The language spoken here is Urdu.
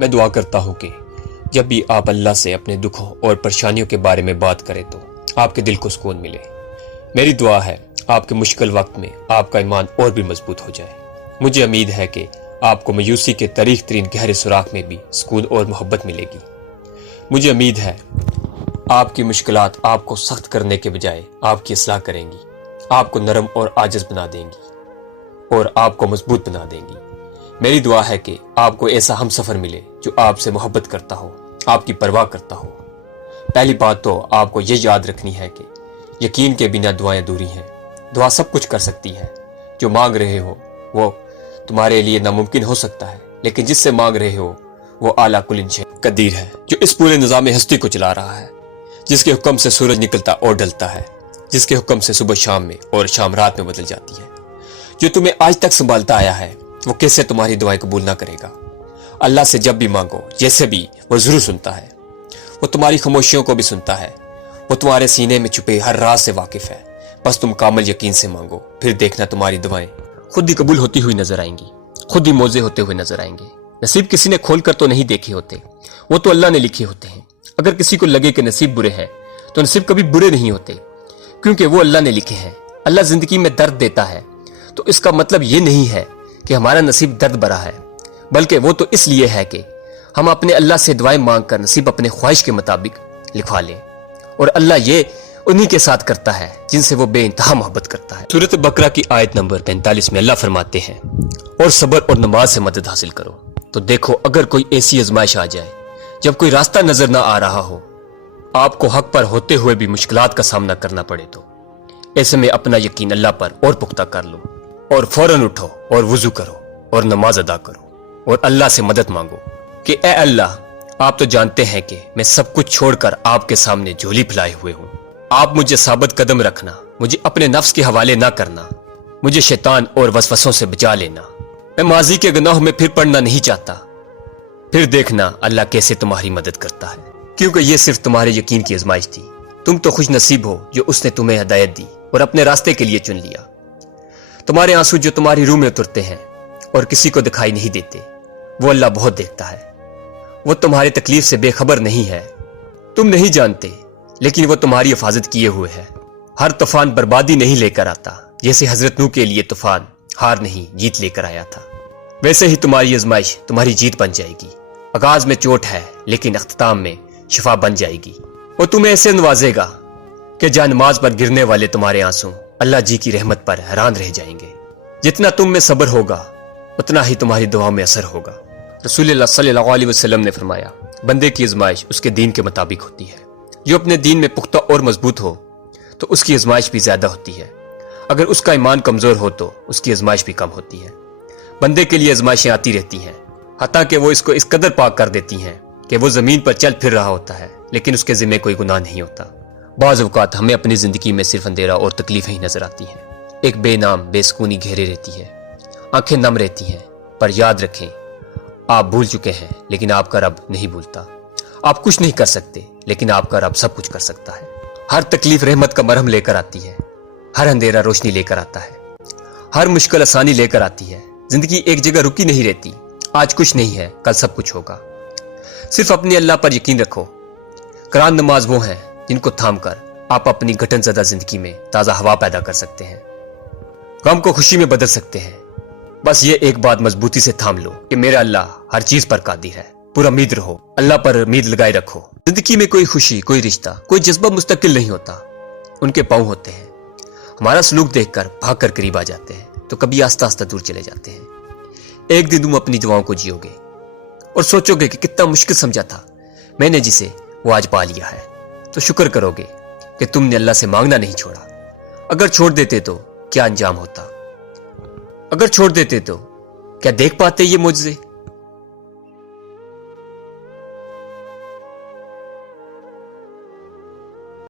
میں دعا کرتا ہوں کہ جب بھی آپ اللہ سے اپنے دکھوں اور پریشانیوں کے بارے میں بات کریں تو آپ کے دل کو سکون ملے۔ میری دعا ہے آپ کے مشکل وقت میں آپ کا ایمان اور بھی مضبوط ہو جائے۔ مجھے امید ہے کہ آپ کو مایوسی کے تاریک ترین گہرے سوراخ میں بھی سکون اور محبت ملے گی۔ مجھے امید ہے آپ کی مشکلات آپ کو سخت کرنے کے بجائے آپ کی اصلاح کریں گی، آپ کو نرم اور عاجز بنا دیں گی اور آپ کو مضبوط بنا دیں گی۔ میری دعا ہے کہ آپ کو ایسا ہم سفر ملے جو آپ سے محبت کرتا ہو، آپ کی پرواہ کرتا ہو۔ پہلی بات تو آپ کو یہ یاد رکھنی ہے کہ یقین کے بنا دعائیں ادھوری ہیں۔ دعا سب کچھ کر سکتی ہے۔ جو مانگ رہے ہو وہ تمہارے لیے ناممکن ہو سکتا ہے، لیکن جس سے مانگ رہے ہو وہ اعلیٰ کل شیء قدیر ہے، جو اس پورے نظام ہستی کو چلا رہا ہے، جس کے حکم سے سورج نکلتا اور ڈلتا ہے، جس کے حکم سے صبح شام میں اور شام رات میں بدل جاتی ہے، جو تمہیں آج تک سنبھالتا آیا ہے، وہ کیسے تمہاری دعائیں قبول نہ کرے گا؟ اللہ سے جب بھی مانگو جیسے بھی، وہ ضرور سنتا ہے۔ وہ تمہاری خاموشیوں کو بھی سنتا ہے۔ وہ تمہارے سینے میں چھپے ہر راز سے واقف ہے۔ بس تم کامل یقین سے مانگو، پھر دیکھنا تمہاری دعائیں خود ہی قبول ہوتی ہوئی نظر آئیں گی، خود ہی موزے ہوتے ہوئے نظر آئیں گے۔ نصیب کسی نے کھول کر تو نہیں دیکھے ہوتے، وہ تو اللہ نے لکھے ہوتے ہیں۔ اگر کسی کو لگے کہ نصیب برے ہیں تو نصیب کبھی برے نہیں ہوتے، کیونکہ وہ اللہ نے لکھے ہیں۔ اللہ زندگی میں درد دیتا ہے تو اس کا مطلب یہ نہیں ہے کہ ہمارا نصیب درد بھرا ہے، بلکہ وہ تو اس لیے ہے کہ ہم اپنے اللہ سے دعائیں مانگ کر نصیب اپنے خواہش کے مطابق لکھوا لیں، اور اللہ یہ انہی کے ساتھ کرتا ہے جن سے وہ بے انتہا محبت کرتا ہے۔ سورۃ بقرہ کی آیت نمبر 45 میں اللہ فرماتے ہیں، اور صبر اور نماز سے مدد حاصل کرو۔ تو دیکھو، اگر کوئی ایسی آزمائش آ جائے جب کوئی راستہ نظر نہ آ رہا ہو، آپ کو حق پر ہوتے ہوئے بھی مشکلات کا سامنا کرنا پڑے، تو ایسے میں اپنا یقین اللہ پر اور پختہ کر لو، اور فوراً اٹھو اور وضو کرو اور نماز ادا کرو اور اللہ سے مدد مانگو کہ اے اللہ، آپ تو جانتے ہیں کہ میں سب کچھ چھوڑ کر آپ کے سامنے جھولی پھیلائے ہوئے ہوں۔ آپ مجھے ثابت قدم رکھنا، مجھے اپنے نفس کے حوالے نہ کرنا، مجھے شیطان اور وسوسوں سے بچا لینا۔ میں ماضی کے گناہوں میں پھر پڑنا نہیں چاہتا۔ پھر دیکھنا اللہ کیسے تمہاری مدد کرتا ہے، کیونکہ یہ صرف تمہارے یقین کی آزمائش تھی۔ تم تو خوش نصیب ہو جو اس نے تمہیں ہدایت دی اور اپنے راستے کے لیے چن لیا۔ تمہارے آنسو جو تمہاری روح میں اترتے ہیں اور کسی کو دکھائی نہیں دیتے، وہ اللہ بہت دیکھتا ہے۔ وہ تمہاری تکلیف سے بے خبر نہیں ہے۔ تم نہیں جانتے، لیکن وہ تمہاری حفاظت کیے ہوئے ہے۔ ہر طوفان بربادی نہیں لے کر آتا، جیسے حضرت نوح کے لیے طوفان ہار نہیں جیت لے کر آیا تھا، ویسے ہی تمہاری آزمائش تمہاری جیت بن جائے گی۔ آغاز میں چوٹ ہے، لیکن اختتام میں شفا بن جائے گی۔ وہ تمہیں ایسے نوازے گا کہ جہاں نماز پر گرنے والے تمہارے آنسو اللہ جی کی رحمت پر حیران رہ جائیں گے۔ جتنا تم میں صبر ہوگا اتنا ہی تمہاری دعاؤں میں اثر ہوگا۔ رسول اللہ صلی اللہ علیہ وسلم نے فرمایا، بندے کی آزمائش اس کے دین کے مطابق ہوتی ہے۔ جو اپنے دین میں پختہ اور مضبوط ہو تو اس کی آزمائش بھی زیادہ ہوتی ہے، اگر اس کا ایمان کمزور ہو تو اس کی آزمائش بھی کم ہوتی ہے۔ بندے کے لیے آزمائشیں آتی رہتی ہیں، حتیٰ کہ وہ اس کو اس قدر پاک کر دیتی ہیں کہ وہ زمین پر چل پھر رہا ہوتا ہے، لیکن اس کے ذمہ کوئی گناہ نہیں ہوتا۔ بعض اوقات ہمیں اپنی زندگی میں صرف اندھیرا اور تکلیفیں ہی نظر آتی ہیں۔ ایک بے نام بے سکونی گھیرے رہتی ہے، آنکھیں نم رہتی ہیں، پر یاد رکھیں، آپ بھول چکے ہیں لیکن آپ کا رب نہیں بھولتا۔ آپ کچھ نہیں کر سکتے لیکن آپ کا رب سب کچھ کر سکتا ہے۔ ہر تکلیف رحمت کا مرہم لے کر آتی ہے، ہر اندھیرا روشنی لے کر آتا ہے، ہر مشکل آسانی لے کر آتی ہے۔ زندگی ایک جگہ رکی نہیں رہتی۔ آج کچھ نہیں ہے، کل سب کچھ ہوگا۔ صرف اپنے اللہ پر یقین رکھو۔ قرآن نماز وہ ہیں جن کو تھام کر آپ اپنی گھٹن زدہ زندگی میں تازہ ہوا پیدا کر سکتے ہیں، غم کو خوشی میں بدل سکتے ہیں۔ بس یہ ایک بات مضبوطی سے تھام لو کہ میرا اللہ ہر چیز پر قادر ہے۔ پر امید رہو، اللہ پر امید لگائے رکھو۔ زندگی میں کوئی خوشی، کوئی رشتہ، کوئی جذبہ مستقل نہیں ہوتا، ان کے پاؤں ہوتے ہیں۔ ہمارا سلوک دیکھ کر بھاگ کر قریب آ جاتے ہیں تو کبھی آہستہ آہستہ دور چلے جاتے ہیں۔ ایک دن تم اپنی دعاؤں کو جیو گے اور سوچو گے کہ کتنا مشکل سمجھا تھا میں نے جسے وہ آج پا لیا ہے، تو شکر کرو گے کہ تم نے اللہ سے مانگنا نہیں چھوڑا۔ اگر چھوڑ دیتے تو کیا انجام ہوتا؟ اگر چھوڑ دیتے تو کیا دیکھ پاتے یہ معجزے؟